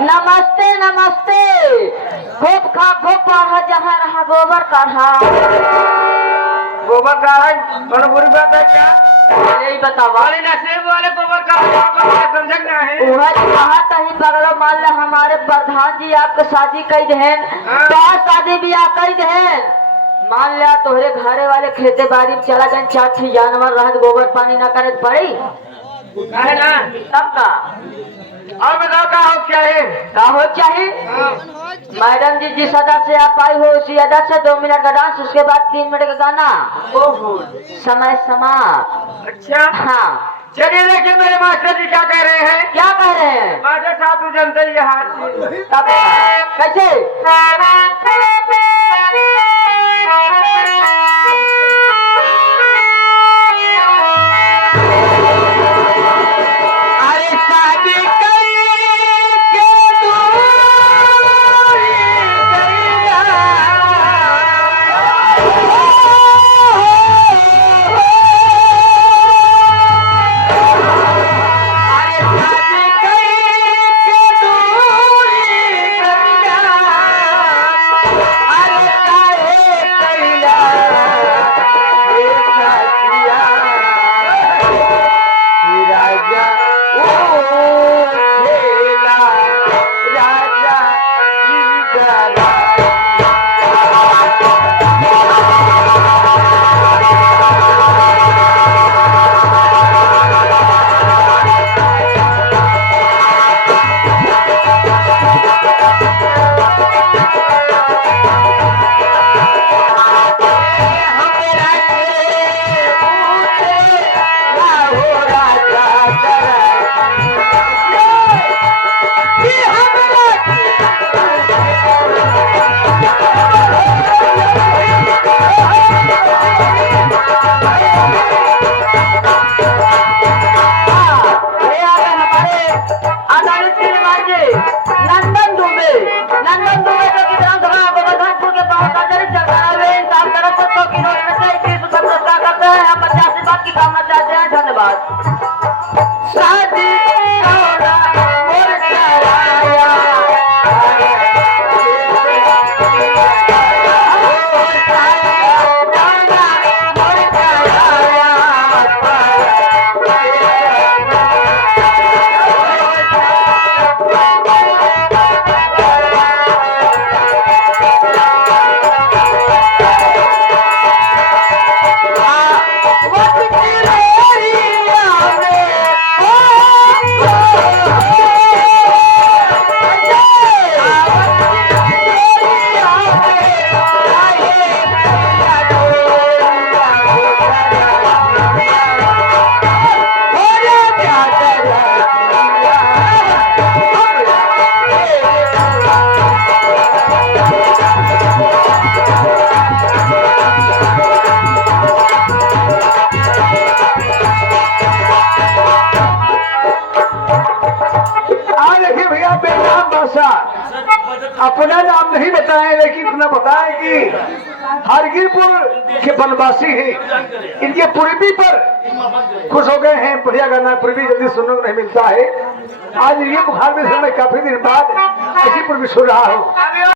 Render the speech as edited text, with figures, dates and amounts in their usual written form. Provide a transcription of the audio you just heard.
नमस्ते नमस्ते। खूब खा खूब पढ़ा, जहाँ रहा गोबर काढ़ा। गोबर का है कौन बुरी बात है क्या? यही बतावा वाले नसीब वाले गोबर का समझ ना है। वह कहा कहीं बगलो मान लो हमारे प्रधान जी आपके शादी कई देन, तो शादी ब्याह कई देन। मान लिया तोहरे घरे वाले खेते बाड़ी में चला गए, चार छह जानवर रह गोबर पानी ना करे तो पड़ी है ना? तब का और बताओ क्या हो क्या है? का हो चाहिए। मैडम जी जिस अदा से आप आई हो उसी अदा से 2 मिनट का डांस, उसके बाद 3 मिनट का गाना। ओहो समय समाप्त। अच्छा हाँ चलिए देखिए मेरे मास्टर जी क्या कह रहे हैं। क्या कह रहे हैं मास्टर साहब तू जानते ही है हाथ तब कैसे अपना नाम नहीं बताए लेकिन इतना बताए कि हरगिरपुर के वनवासी हैं। इनके पूर्वी पर खुश हो गए हैं। बढ़िया गाना पूर्वी जल्दी सुनने को नहीं मिलता है। आज ये बुखार में मैं काफी दिन बाद ऐसी पूर्वी सुन रहा हूँ।